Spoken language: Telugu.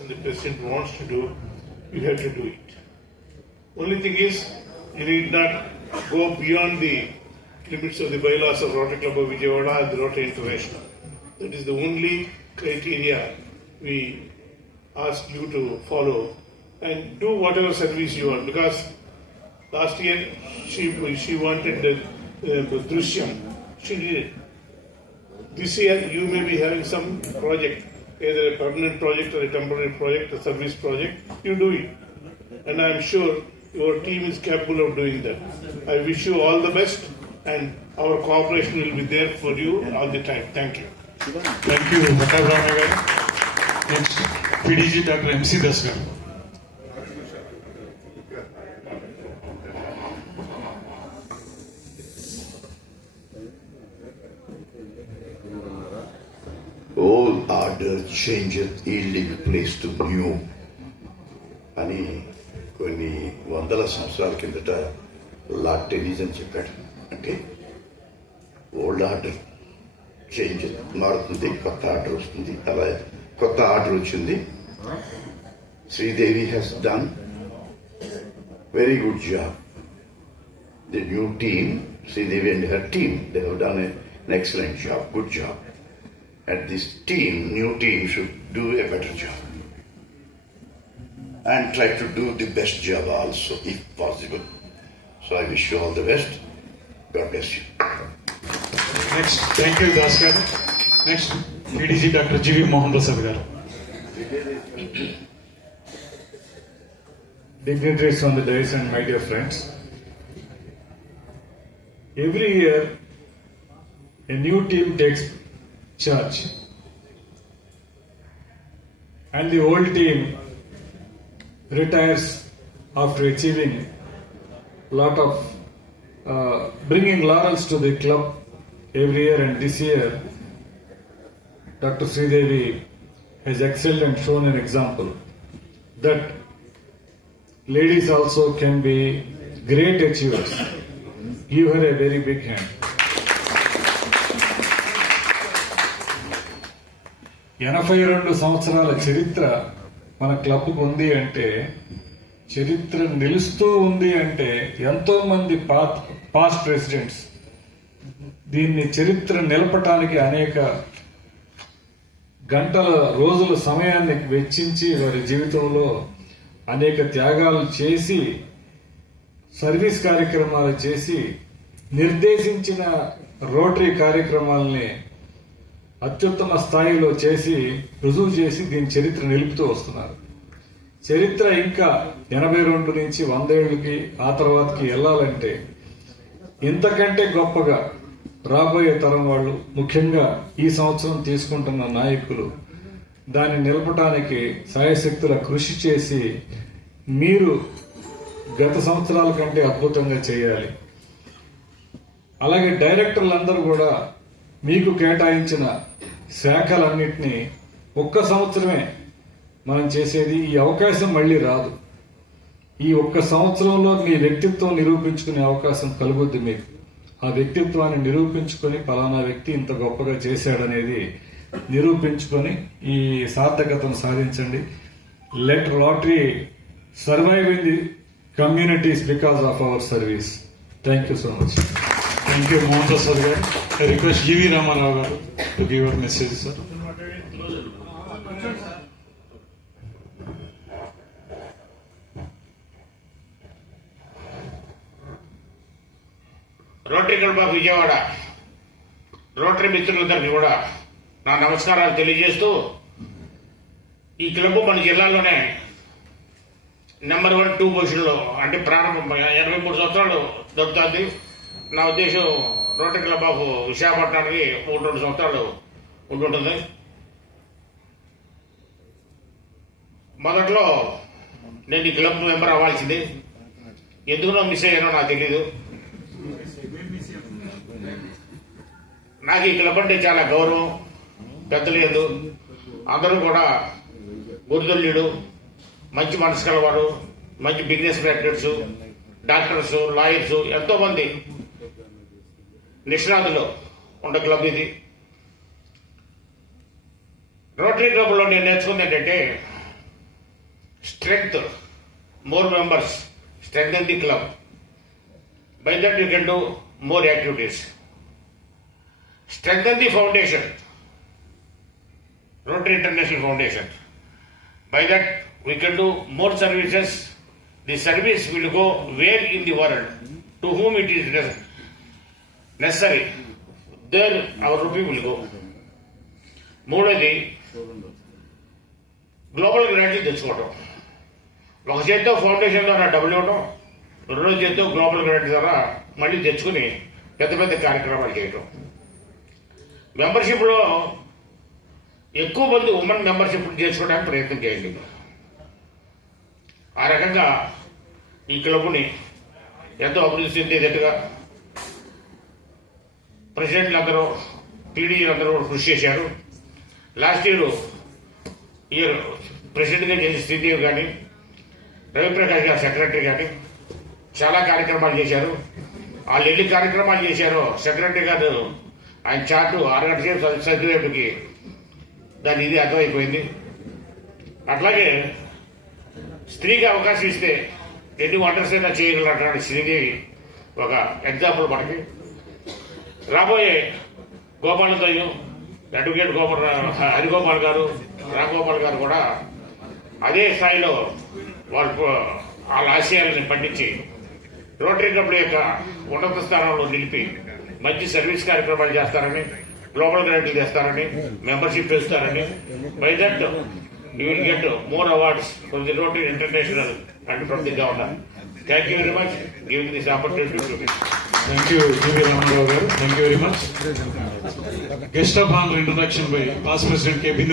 and the president wants to do, you have to do it. Only thing is, you need not go beyond the limits of the bylaws of Rotary Club of Vijayawada and the Rotary International. That is the only criteria we ask you to follow and do whatever service you want. Because last year she wanted the Drishyam, she did it. This year you may be having some project, either a permanent project or a temporary project, a service project, you do it. And I am sure your team is capable of doing that. I wish you all the best and our cooperation will be there for you all the time. Thank you. Thank you, Dr. Ramaya. Next, PDG Dr. MC Das garu. Old order changeth, yielding place to new. అని కొన్ని వందల సంవత్సరాల కిందట లార్డ్ టెనిసన్ చెప్పాడు. అంటే ఓల్డ్ ఆర్డర్ చేంజ్ మారుతుంది, కొత్త ఆర్డర్ వస్తుంది. అలా కొత్త ఆర్డర్ వచ్చింది. Sridevi has done very good job. The new team, Sridevi and her team, they have done an excellent job, good job. And this team, new team, should do a better job and try to do the best job also, if possible. So I wish you all the best. God bless you. Next, thank you, Das garu. Next, PDG Dr. G.V. Mohan Prasad garu. Dignitaries on the dais and my dear friends, every year a new team takes charge and the old team retires after achieving lot of bringing laurels to the club every year. And this year Dr. Sridevi has excelled and shown an example that ladies also can be great achievers. Give her a very big hand. 82 సంవత్సరాల చరిత్ర మన క్లబ్కు ఉంది అంటే, చరిత్ర నిలుస్తూ ఉంది అంటే ఎంతో మంది పాస్ట్ ప్రెసిడెంట్స్ దీన్ని చరిత్ర నిలపటానికి అనేక గంటల రోజుల సమయాన్ని వెచ్చించి వారి జీవితంలో అనేక త్యాగాలు చేసి సర్వీస్ కార్యక్రమాలు చేసి నిర్దేశించిన రోటరీ కార్యక్రమాలని అత్యుత్తమ స్థాయిలో చేసి రుజువు చేసి దీని చరిత్ర నిలుపుతూ వస్తున్నారు. చరిత్ర ఇంకా 82 నుంచి 100 ఏళ్ళకి ఆ తర్వాతకి వెళ్ళాలంటే ఇంతకంటే గొప్పగా రాబోయే తరం వాళ్ళు, ముఖ్యంగా ఈ సంవత్సరం తీసుకుంటున్న నాయకులు దాన్ని నిలపడానికి సాయశక్తుల కృషి చేసి మీరు గత సంవత్సరాల కంటే అద్భుతంగా చేయాలి. అలాగే డైరెక్టర్లందరూ కూడా మీకు కేటాయించిన శాఖలన్నింటినీ ఒక్క సంవత్సరమే మనం చేసేది. ఈ అవకాశం మళ్ళీ రాదు. ఈ ఒక్క సంవత్సరంలో మీ వ్యక్తిత్వం నిరూపించుకునే అవకాశం కలుగుద్ది మీకు. ఆ వ్యక్తిత్వాన్ని నిరూపించుకొని పలానా వ్యక్తి ఇంత గొప్పగా చేశాడనేది నిరూపించుకొని ఈ సార్థకతను సాధించండి. Let Rotary survive in the communities because of our service. Thank you so much. Thank you, Mohan Prasad garu. I request G.V. Ramarao garu to give a message, sir. Rotary club of Vijayawada rotary మిత్రులందరికీ కూడా నా నమస్కారాలు తెలియజేస్తూ, ఈ క్లబ్ మన జిల్లాలోనే నెంబర్ 1, 2 పొజిషన్లో అంటే ప్రారంభం 83 సంవత్సరాలు దొరుకుతుంది. నా ఉద్దేశం రోటరీ క్లబ్ ఆఫ్ విశాఖపట్నానికి 3-2 సంవత్సరాలు ఉంటుంటుంది. మొదట్లో నేను ఈ క్లబ్ మెంబర్ అవ్వాల్సింది, ఎందుకునో మిస్ అయ్యానో నాకు తెలీదు. నాకు ఈ క్లబ్ అంటే చాలా గౌరవం. పెద్దలేదు అందరూ కూడా గురుతుల్యుడు, మంచి మనసు కలవారు, మంచి బిజినెస్ గ్రాడ్యుయేట్స్, డాక్టర్స్, లాయర్స్, ఎంతో మంది నిష్ణాతులు ఉన్న క్లబ్ ఇది. రోటరీ క్లబ్లో నేను నేర్చుకుంది ఏంటంటే strength, more members, strengthen the club. By that you can do more activities. Strengthen the foundation, Rotary International Foundation. By that we can do more services. The service will go where in the world, to whom it is necessary. There our rupee will go. మూడోది గ్లోబల్ గ్రాంట్ తెచ్చుకోవటం. ఒక చేత్తో ఫౌండేషన్ ద్వారా డబ్బులు ఇవ్వడం, రెండో చేత్తో గ్లోబల్ గ్రాంట్ ద్వారా మళ్ళీ తెచ్చుకుని పెద్ద పెద్ద కార్యక్రమాలు చేయటం. మెంబర్షిప్లో ఎక్కువ మంది ఉమెన్ మెంబర్షిప్ చేసుకోవడానికి ప్రయత్నం చేయండి. ఆ రకంగా ఈ క్లబ్ని ఎంతో అభివృద్ధి చెందేటట్టుగా ప్రెసిడెంట్లు అందరూ, టీడీలు అందరూ కృషి చేశారు. లాస్ట్ ఇయర్ ప్రెసిడెంట్గా చేసిన శ్రీదేవి కానీ, రవిప్రకాష్ గారు సెక్రటరీ కానీ చాలా కార్యక్రమాలు చేశారు. వాళ్ళు ఎన్ని కార్యక్రమాలు చేశారో సెక్రటరీ గారు ఆయన చార్టు 6 గంటల సేపు చదివేపటికి దాని ఇది అర్థమైపోయింది. అట్లాగే స్త్రీకి అవకాశం ఇస్తే ఎన్ని వండర్స్ అయినా చేయగలటువంటి శ్రీదేవి ఒక ఎగ్జాంపుల్ మనకి. రాబోయే గోపాలదయ్యం, అడ్వకేట్ హరిగోపాల్ గారు, రాంగోపాల్ గారు కూడా అదే స్థాయిలో వాళ్ళ ఆశయాలను పండించి రోటరీ క్లబ్ యొక్క ఉన్నత స్థానంలో నిలిపి మంచి సర్వీస్ కార్యక్రమాలు చేస్తారని, గ్లోబల్ గ్రాంట్లు చేస్తారని, మెంబర్షిప్ ఇస్తారని. By that you will get more awards from the Rotary International and from the governor. Thank you very much giving this opportunity to me. Thank you GV Ramarao garu. Thank you very much. Guest of honour introduction by past president K.